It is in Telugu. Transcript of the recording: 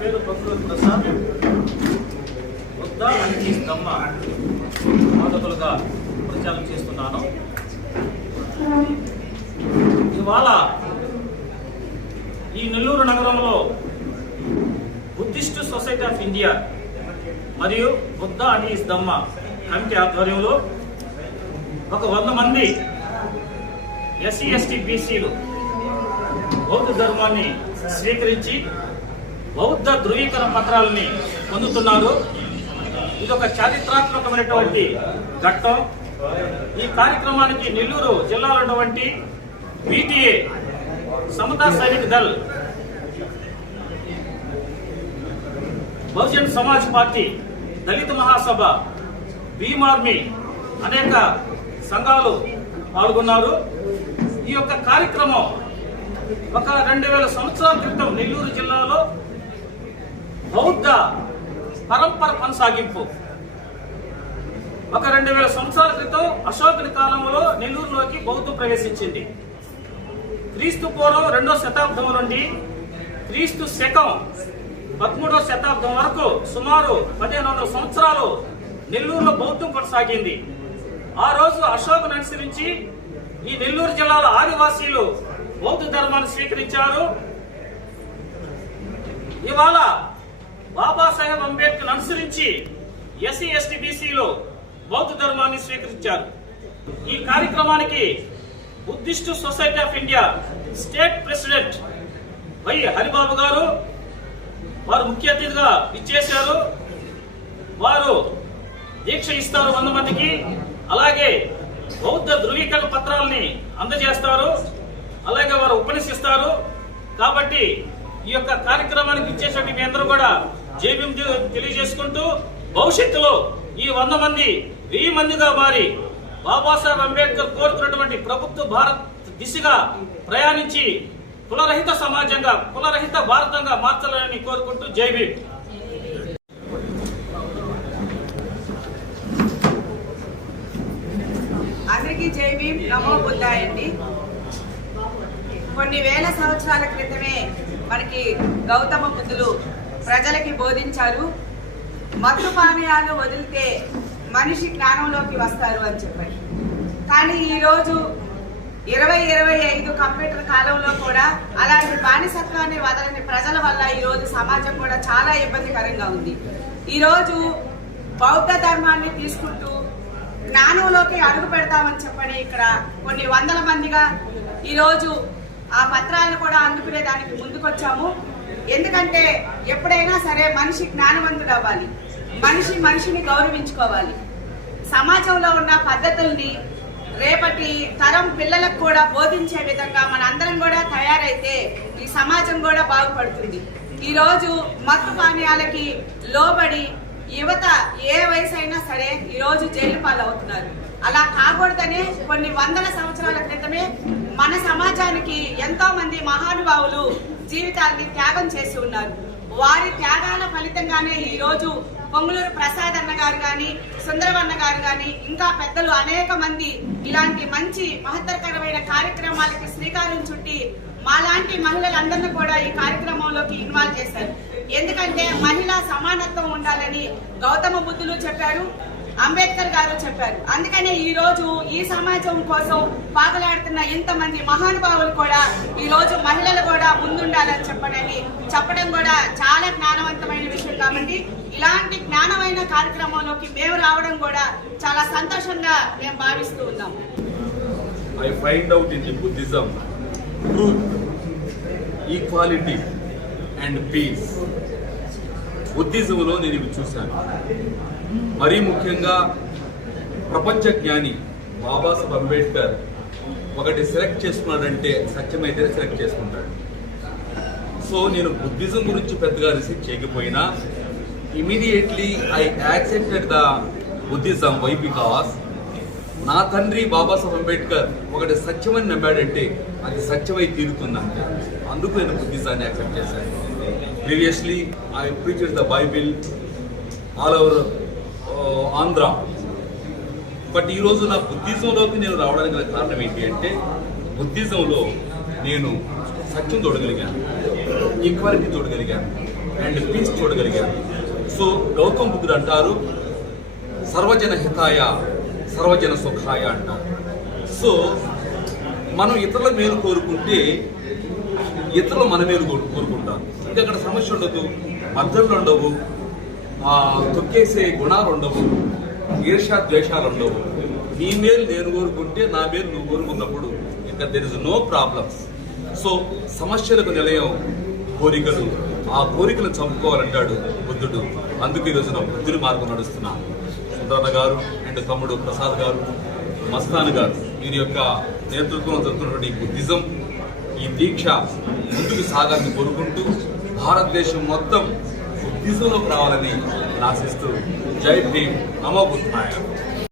పేరు ప్రకృతి ప్రసాద్. వద్ద అంకి దమ్మ మాదకులుగా ప్రచారం చేస్తున్నాను. ఇవాళ ఈ నెల్లూరు నగరంలో బుద్ధిస్ట్ సొసైటీ ఆఫ్ ఇండియా మరియు బుద్ధ అనీస్ దమ్మ కమిటీ ఆధ్వర్యంలో ఒక వంద మంది ఎస్సీ ఎస్టీ బీసీలు బౌద్ధ ధర్మాన్ని స్వీకరించి బౌద్ధ ధృవీకరణ పత్రాలని పొందుతున్నారు. ఇది ఒక చారిత్రాత్మకమైనటువంటి ఘట్టం. ఈ కార్యక్రమానికి నెల్లూరు జిల్లాలో ఉన్నటువంటి BTA Samata Sainik Dal Bahujan Samaj party Dalit Mahasabha Bhim army అనేక సంఘాలు పాల్గొన్నారు. ఈ యొక్క కార్యక్రమం ఒక రెండు వేల సంవత్సరాల క్రితం నెల్లూరు జిల్లాలో బౌద్ధ పరంపర కొనసాగింపు. ఒక రెండు వేల సంవత్సరాల క్రితం అశోకుని కాలంలో నెల్లూరులోకి బౌద్ధం ప్రవేశించింది. క్రీస్తు పూర్వం రెండో శతాబ్దం నుండి క్రీస్తు శకం పదమూడవ శతాబ్దం వరకు సుమారు పదిహేను వందల సంవత్సరాలు నెల్లూరులో బౌద్ధం కొనసాగింది. ఆ రోజు అశోకును అనుసరించి ఈ నెల్లూరు జిల్లాలో ఆదివాసీలు బౌద్ధ ధర్మాన్ని స్వీకరించారు. ఇవాళ బాబాసాహెబ్ అంబేద్కర్ అనుసరించి ఎస్సీ ఎస్టీ బీసీలో బౌద్ధ ధర్మాన్ని స్వీకరించారు. ఈ కార్యక్రమానికి Buddhist society of India state president Y Haribabu garu వారు ముఖ్య అతిథిగా ఇచ్చేశారు వారు దీక్ష ఇస్తారు వంద మందికి. అలాగే బౌద్ధ ధృవీకరణ పత్రాలని అందజేస్తారు. అలాగే వారు ఉపన్యసిస్తారు. కాబట్టి ఈ యొక్క కార్యక్రమానికి ఇచ్చేటువంటి మీ అందరూ కూడా జేబీఎం తెలియజేసుకుంటూ భవిష్యత్తులో ఈ వంద మంది వెయ్యి మందిగా మారి బాబాసాహెబ్ అంబేద్కర్ కోరుతున్నటువంటి ప్రభుత్వ భారత్ దిశగా ప్రయాణించి కులరహిత సమాజంగా కులరహిత భారతంగా మార్చాలని కోరుకుంటూ జై భీమ్ అందరికీ జై భీమ్ నమో బుద్ధాయండి కొన్ని వేల సంవత్సరాల క్రితమే మనకి గౌతమ బుద్ధులు ప్రజలకి బోధించారు. మత్తు పానీయాలు వదిలితే మనిషి జ్ఞానంలోకి వస్తారు అని చెప్పారు. కానీ ఈరోజు ఇరవై ఇరవై ఐదు కంప్యూటర్ కాలంలో కూడా అలాంటి బానిసత్వాన్ని వదలని ప్రజల వల్ల ఈరోజు సమాజం కూడా చాలా ఇబ్బందికరంగా ఉంది. ఈరోజు బౌద్ధ ధర్మాన్ని తీసుకుంటూ జ్ఞానంలోకి అడుగు పెడతామని చెప్పని ఇక్కడ కొన్ని వందల మందిగా ఈరోజు ఆ పత్రాలను కూడా అందుకునే దానికి ముందుకొచ్చాము. ఎందుకంటే ఎప్పుడైనా సరే మనిషి జ్ఞానవంతుడు అవ్వాలి మనిషి మనిషిని గౌరవించుకోవాలి. సమాజంలో ఉన్న పద్ధతుల్ని రేపటి తరం పిల్లలకు కూడా బోధించే విధంగా మన అందరం కూడా తయారైతే ఈ సమాజం కూడా బాగుపడుతుంది. ఈరోజు మత్తు పానీయాలకి లోబడి యువత ఏ వయసు అయినా సరే ఈరోజు జైలు పాలవుతున్నారు. అలా కాకూడదనే కొన్ని వందల సంవత్సరాల క్రితమే మన సమాజానికి ఎంతో మంది మహానుభావులు జీవితాన్ని త్యాగం చేసి ఉన్నారు. వారి త్యాగాల ఫలితంగానే ఈ రోజు పొంగులూరు ప్రసాద్ అన్న గారు గాని సుందరవన్న గారు గాని ఇంకా పెద్దలు అనేక మంది ఇలాంటి మంచి మహత్తరకరమైన కార్యక్రమాలకి శ్రీకారం చుట్టి మాలాంటి మహిళలందరినీ కూడా ఈ కార్యక్రమంలోకి ఇన్వాల్వ్ చేశారు. ఎందుకంటే మహిళా సమానత్వం ఉండాలని గౌతమ బుద్ధులు చెప్పారు. అంబేద్కర్ గారు చెప్పారు. అందుకనే ఈ రోజు ఈ సమాజం కోసం పాకలాడుతున్న ఇంతమంది మహానుభావులు కూడా ఈ రోజు మహిళలు కూడా ముందుండాలని చెప్పడని చెప్పడం కూడా చాలా జ్ఞానవంతమైన విషయం కాబట్టి ఇలాంటి జ్ఞానమైన కార్యక్రమంలోకి మేము రావడం కూడా చాలా సంతోషంగా మేము భావిస్తూ ఉన్నాం. I find out in Buddhism Buddhism truth, and peace peace. బుద్ధిజంలో నేను ఇవి చూశాను. మరీ ముఖ్యంగా ప్రపంచ జ్ఞాని బాబాసాహెబ్ అంబేద్కర్ ఒకటి సెలెక్ట్ చేసుకున్నాడంటే సత్యమైతే సెలెక్ట్ చేసుకుంటాడు. సో నేను బుద్ధిజం గురించి పెద్దగా రిసీవ్ చేయకపోయినా immediately I accepted the Buddhism why because నా తండ్రి బాబాసాహెబ్ అంబేద్కర్ ఒకటి సత్యమని నమ్మాడంటే అది సత్యమై తీరుతుందంటే. అందుకు నేను బుద్ధిజాన్ని యాక్సెప్ట్ చేశాను. Previously I preached the Bible all over Andhra. But ఈరోజు నా బుద్ధిజంలోకి నేను రావడానికి గల కారణం ఏంటి అంటే బుద్ధిజంలో నేను సత్యం చూడగలిగాను ఈక్వాలిటీ చూడగలిగాను అండ్ పీస్ చూడగలిగాను. సో గౌతమ్ బుద్ధుడు అంటారు సర్వజన హితాయ సర్వజన సుఖాయ అంటారు. సో మనం ఇతరుల మేలు కోరుకుంటే ఇతరులు మన మేలు కోరుకుంటారు. ఇంకా అక్కడ సమస్య ఉండదు మద్దతులు ఉండవు. తొక్కేసే గుణాలు ఉండవు ఈర్షా ద్వేషాలు ఉండవు నీ మేలు నేను కోరుకుంటే నా మేలు నువ్వు కోరుకున్నప్పుడు ఇంకా there is no problems so సమస్యలకు నిలయం కోరికలు. ఆ కోరికలు చంపుకోవాలంటాడు బుద్ధుడు. అందుకు ఈ రోజున బుద్ధుడి మార్గం నడుస్తున్నా. సుందరన్న గారు అండ్ తమ్ముడు ప్రసాద్ గారు మస్తాన్ గారు వీరి యొక్క నేతృత్వంలో జరుగుతున్నటువంటి బుద్ధిజం ఈ దీక్ష ముందుకు సాగాలని కోరుకుంటూ భారతదేశం మొత్తం దిశలోకి రావాలని ఆశిస్తూ జై భీమ్ నమో బుద్ధాయ.